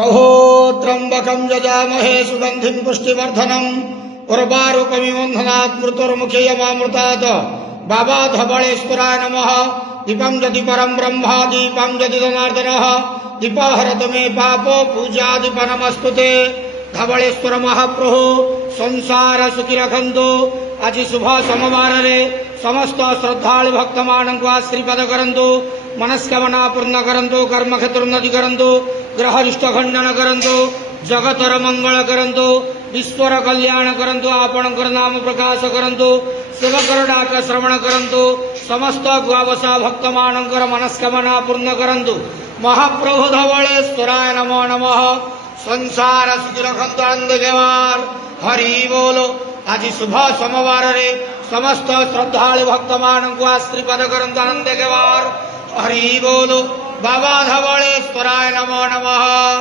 त्र्यंबकं यजामहे सुगंधिं पुष्टिवर्धनम् उर्वारुकमिव बन्धनात् मृत्युर्मुक्षीयमामृतात् बाबा धवलेश्वराय नमः। दीपं यदि परं ब्रह्म दीपं यदि जनार्दनः दीपहरतु मे पापो पूजा दीप नमस्तुते। धवलेश्वर महाप्रभु संसार सुखी रखंतु। आज शुभ सोमवार समस्त श्रद्धालु भक्त मानक आशीर्वाद करंतु। मनस्कामना पूर्ण करंतु। कर्म क्षेत्र उन्नति करंतु। ग्रह रिष्ट खंडन करंतु। जगतर मंगल करंतु। विश्वर कल्याण करंतु। आपणकर नाम प्रकाश करंतु। सेवकर डाक श्रवण करंतु। समस्त गुआवसा भक्त मानकर मनस्कामना पूर्ण करंतु। महाप्रभु धवलेश्वराय नमो नमः। संसार सुखी रखंतु आनंद केवार हरि बोलो। आज शुभ सोमवार समस्त श्रद्धालु भक्त मानक आशीर्वाद करंतु आनंद केवार हरि बोलो। बाबा धवलेश्वराय नमो नमः।